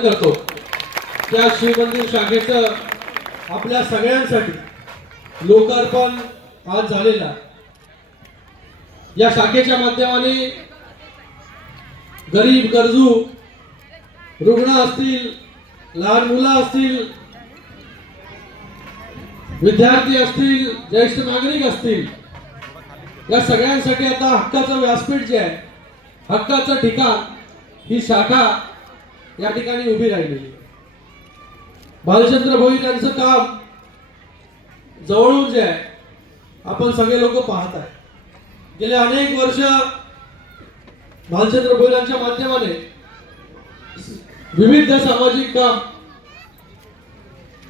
अभिनंदन करतो. त्या शिवमंदिर शाखेचं आपल्या सगळ्यांसाठी लोकार्पण आज झालेलं आहे. या शाखेच्या माध्यमाने गरीब गरजू रुग्ण असतील लहान मुलं असतील विद्यार्थी असतील ज्येष्ठ नागरिक असतील या सगळ्यांसाठी आता हक्काचं व्यासपीठ जे आहे हक्काचं ठिकाण ही शाखा या ठिकाणी उभी राहिलेली. भालचंद्र भोई यांचं काम जवळून जे आहे आपण सगळे लोक पाहत आहे. गेले अनेक वर्ष भालचंद्र भोईर यांच्या माध्यमाने विविध सामाजिक काम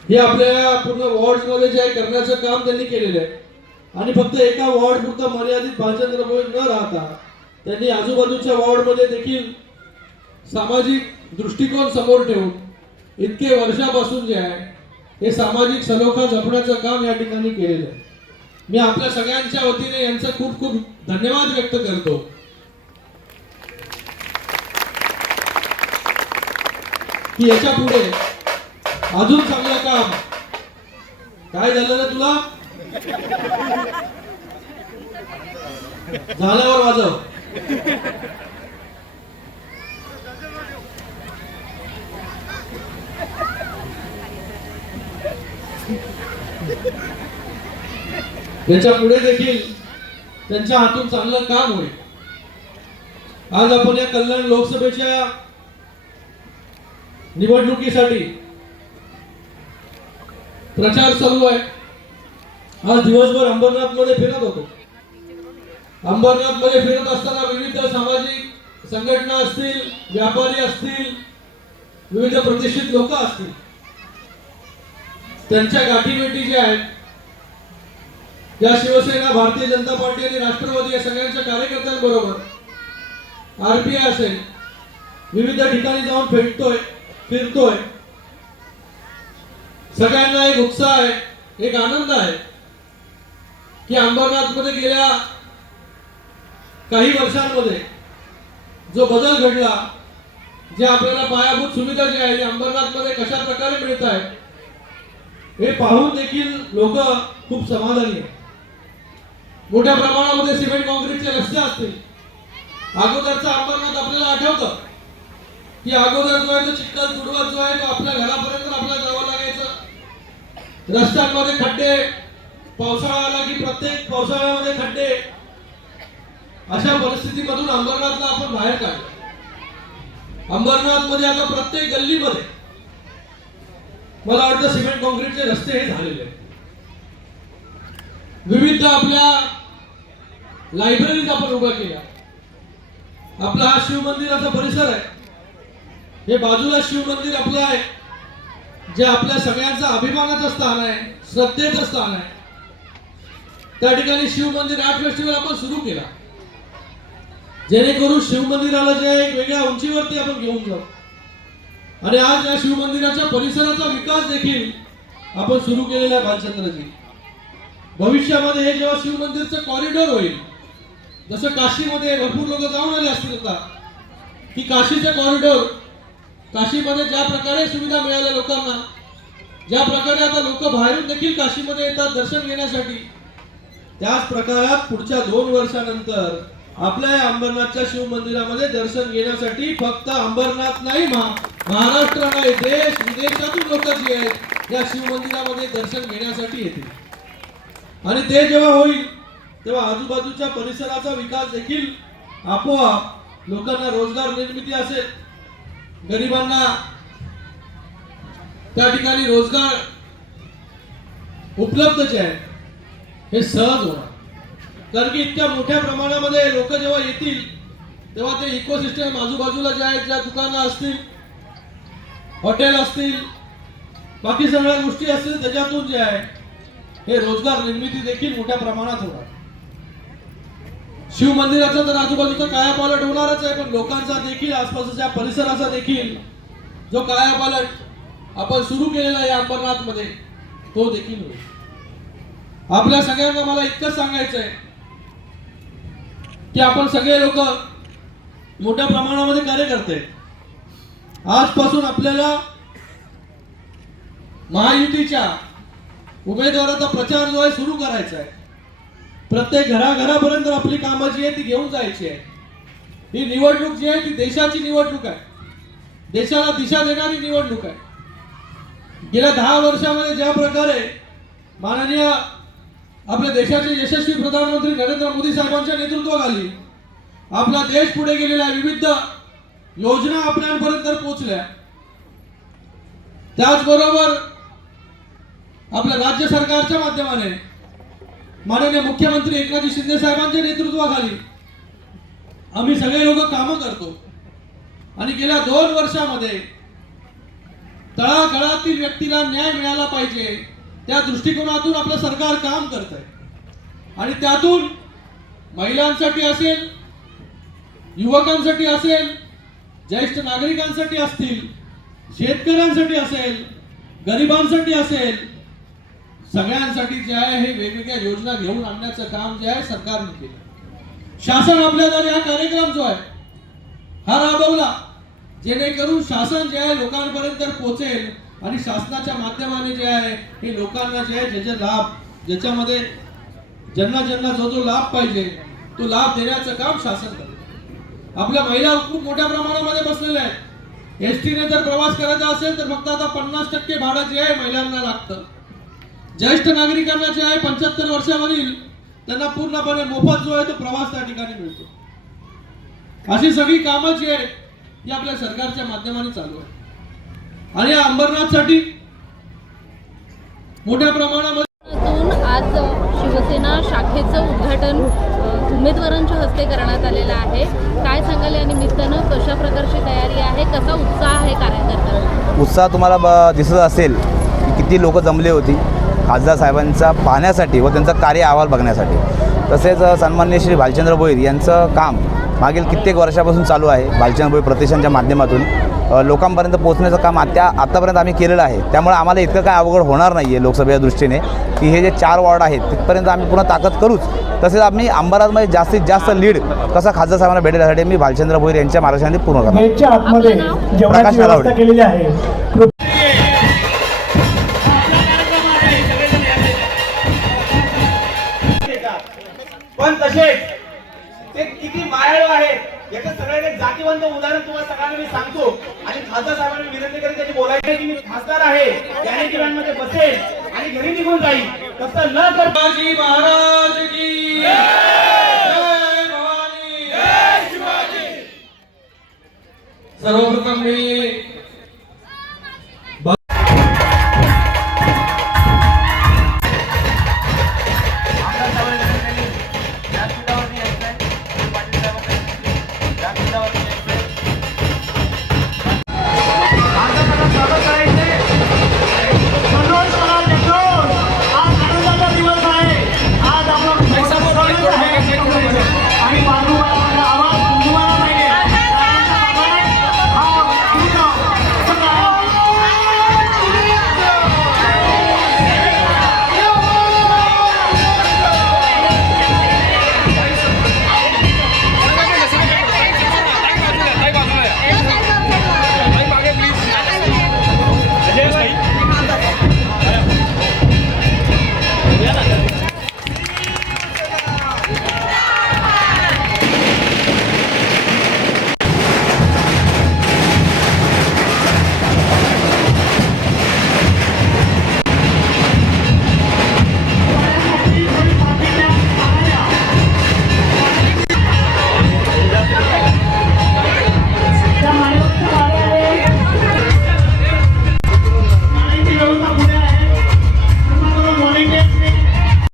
हे आपल्या पूर्ण वॉर्डमध्ये जे आहे करण्याचं काम त्यांनी केलेलं आहे. आणि फक्त एका वॉर्ड पुरता मर्यादित भालचंद्र भोईर न राहता त्यांनी आजूबाजूच्या वॉर्डमध्ये देखील सामाजिक दृष्टिकोन समोर ठेवून इतके वर्षापासून जे आहे हे सामाजिक सलोखा जपण्याचं काम या ठिकाणी केलेलं आहे. मी आपल्या सगळ्यांच्या वतीने यांचा खूप खूप धन्यवाद व्यक्त करतो. की याच्यापुढे अजून चांगलं काम. काय झालं ना तुला? झाल्यावर वाजव याच्यापुढे देखील त्यांच्या हातून चांगलं काम होईल. आज आपण या कल्याण लोकसभेच्या निवडणुकीसाठी प्रचार चालू आहे. आज दिवसभर अंबरनाथमध्ये फिरत होतो. अंबरनाथमध्ये फिरत असताना विविध सामाजिक संघटना असतील व्यापारी असतील विविध प्रतिष्ठित लोक असतील. त्यांच्या गाठीभेटी ज्या आहेत या शिवसेना भारतीय जनता पार्टी आणि राष्ट्रवादी या सगळ्यांच्या कार्यकर्त्यांबरोबर आरपीआय असेल विविध ठिकाणी जाऊन भेटतोय फिरतोय. सगळ्यांना एक उत्साह आहे एक आनंद आहे की अंबरनाथमध्ये गेल्या काही वर्षांमध्ये जो बदल घडला जे आपल्याला पायाभूत सुविधा जी आहे अंबरनाथमध्ये कशा प्रकारे मिळत आहे हे पाहून देखील लोक खूप समाधानी आहेत. मोठ्या प्रमाणामध्ये सिमेंट कॉन्क्रीटचे रस्ते असतील अगोदरचा अंबरनाथ आपल्याला आठवतं. की अगोदर जो आहे तो चिखल तुडवा जो आहे तो आपल्या घरापर्यंत आपल्याला जावं लागायचं. रस्त्यांमध्ये खड्डे पावसाळा आला की प्रत्येक पावसाळ्यामध्ये खड्डे. अशा परिस्थितीमधून अंबरनाथला आपण बाहेर काढलं. अंबरनाथमध्ये आता प्रत्येक गल्लीमध्ये मला वाटतं सिमेंट कॉन्क्रीटचे रस्ते हे झालेले आहेत. विविध आपल्या लायब्ररीज आपण उभा केल्या आपला हा शिव मंदिराचा परिसर आहे. हे बाजूला शिव मंदिर आपलं आहे. जे आपल्या सगळ्यांचा अभिमानाचं स्थान आहे श्रद्धेचं स्थान आहे. त्या ठिकाणी शिव मंदिर आर्ट फेस्टिवल आपण सुरू केला. जेणेकरून शिव मंदिराला जे एक वेगळ्या उंचीवरती आपण घेऊन जाऊ. आणि आज या शिव मंदिराच्या परिसराचा विकास देखील आपण सुरू केलेला आहे भालचंद्रजी भविष्यामध्ये हे जेव्हा शिव मंदिरचं कॉरिडॉर होईल जसं काशीमध्ये भरपूर लोक जाऊन आले असतील आता. की काशीचे कॉरिडॉर काशीमध्ये ज्या प्रकारे सुविधा मिळाल्या लोकांना ज्या प्रकारे आता लोक बाहेरून देखील काशीमध्ये येतात दर्शन घेण्यासाठी त्याच प्रकारात पुढच्या दोन वर्षानंतर आपल्या या अंबरनाथच्या शिव मंदिरामध्ये दर्शन घेण्यासाठी फक्त अंबरनाथ नाही महा- महाराष्ट्र नाही देश विदेशातून लोक जी आहेत या शिव मंदिरामध्ये दर्शन घेण्यासाठी येते आणि ते जेव्हा होईल तेव्हा आजूबाजूच्या परिसराचा विकास देखील आपोआप लोकांना रोजगार निर्मिती असेल. गरिबांना त्या ठिकाणी रोजगार उपलब्ध जे आहे. हे सहज होणार. कारण की इतक्या मोठ्या प्रमाणामध्ये लोक जेव्हा येतील तेव्हा ते इकोसिस्टम आजूबाजूला जे आहेत ज्या दुकानं असतील हॉटेल असतील बाकी सगळ्या गोष्टी असतील त्याच्यातून जे आहे हे रोजगार निर्मिती देखील मोठ्या प्रमाणात होणार. शिव मंदिराचा तर आजूबाजूचा कायापालट होणारच आहे पण लोकांचा देखील आसपासच्या परिसराचा देखील जो कायापालट आपण सुरू केलेला आहे अंबरनाथमध्ये तो देखील होईल. आपल्या सगळ्यांना मला इतकंच सांगायचं आहे की आपण सगळे लोक मोठ्या प्रमाणामध्ये कार्य करते आजपासून आपल्याला महायुतीच्या उमेदवाराचा प्रचार जो आहे सुरू करायचा आहे. प्रत्येक घराघरापर्यंत आपली कामं जी आहे ती घेऊन जायची आहे. ही निवडणूक जी आहे ती देशाची निवडणूक आहे. देशाला दिशा देणारी निवडणूक आहे. गेल्या दहा वर्षामध्ये ज्या प्रकारे माननीय आपल्या देशाचे यशस्वी प्रधानमंत्री नरेंद्र मोदी साहेबांच्या नेतृत्वाखाली आपला देश पुढे गेलेला आहे विविध योजना आपल्यापर्यंत पोहोचल्या. त्याचबरोबर आपल्या राज्य सरकारच्या माध्यमाने माननीय मुख्यमंत्री एकनाथजी शिंदे साहेबांच्या नेतृत्वाखाली आम्ही सगळे लोक कामं करतो. आणि गेल्या दोन वर्षामध्ये तळागळातील व्यक्तीला न्याय मिळाला पाहिजे त्या दृष्टिकोनातून आपलं सरकार काम करत आहे आणि त्यातून महिलांसाठी असेल युवकांसाठी असेल ज्येष्ठ नागरिकांसाठी असतील शेतकऱ्यांसाठी असेल गरिबांसाठी असेल सगळ्यांसाठी जे आहे हे वेगवेगळ्या योजना घेऊन आणण्याचं काम जे आहे सरकारने केलं. शासन आपल्याद्वारे हा कार्यक्रम जो आहे हा राबवला. जेणेकरून शासन जे आहे लोकांपर्यंत पोहोचेल आणि शासनाच्या माध्यमाने जे आहे हे लोकांना जे आहे ज्याचे लाभ ज्याच्यामध्ये ज्यांना ज्यांना जो जो लाभ पाहिजे तो लाभ देण्याचं काम शासन करत. आपल्या महिला खूप मोठ्या प्रमाणामध्ये बसलेल्या आहेत. एस टीने जर प्रवास करायचा असेल तर फक्त आता पन्नास टक्के भाडं जे आहे महिलांना लागतं. ज्येष्ठ नागरिकांना जे आहे पंच्याहत्तर वर्षावरील त्यांना पूर्णपणे मोफत जो आहे तो प्रवास त्या ठिकाणी मिळतो. अशी सगळी कामं जी आहेत ही आपल्या सरकारच्या माध्यमाने चालू आहे आणि या अंबरनाथसाठी मोठ्या प्रमाणामध्ये आज शिवसेना शाखेचं उद्घाटन उमेदवारांच्या हस्ते करण्यात आलेलं आहे. काय सांगाल या निमित्तानं? कशा प्रकारची तयारी आहे? कसा उत्साह आहे कार्यकर्त्यांना? उत्साह तुम्हाला दिसत असेल किती लोक जमले होती. खासदार साहेबांचा पाहण्यासाठी व त्यांचा कार्य अहवाल बघण्यासाठी. तसेच अ, सन्माननीय श्री भालचंद्र भोईर यांचं काम मागील कित्येक वर्षापासून चालू आहे भालचंद्र भोईर प्रतिष्ठानच्या माध्यमातून. लोकांपर्यंत पोहोचण्याचं काम आत्या आत्तापर्यंत आम्ही केलेलं आहे. त्यामुळे आम्हाला इतकं काय अवघड होणार नाही आहे लोकसभेच्या दृष्टीने की हे जे चार वॉर्ड आहेत तिथपर्यंत आम्ही पुन्हा ताकद करूच. तसेच आम्ही अंबरनाथमध्ये जास्तीत जास्त लीड कसा खासदार साहेबांना भेटेल यासाठी मी भालचंद्र भोईर यांच्या मार्गदर्शनाने पूर्ण? जेवणाची प्रकाश. केलेली आहे. कृप- ते किती मायाळू आहेत. याचं सगळ्यात एक जातीवंत उदाहरण तुम्हाला सगळ्यांना मी सांगतो. आणि खासदार साहेबांनी विनंती करेन त्याची बोलायची की मी खासदार आहे. गॅरेंटीमध्ये बसेल आणि घरी निघून जाईल. तसं न करता शिवाजी महाराज की सर्वप्रथम मी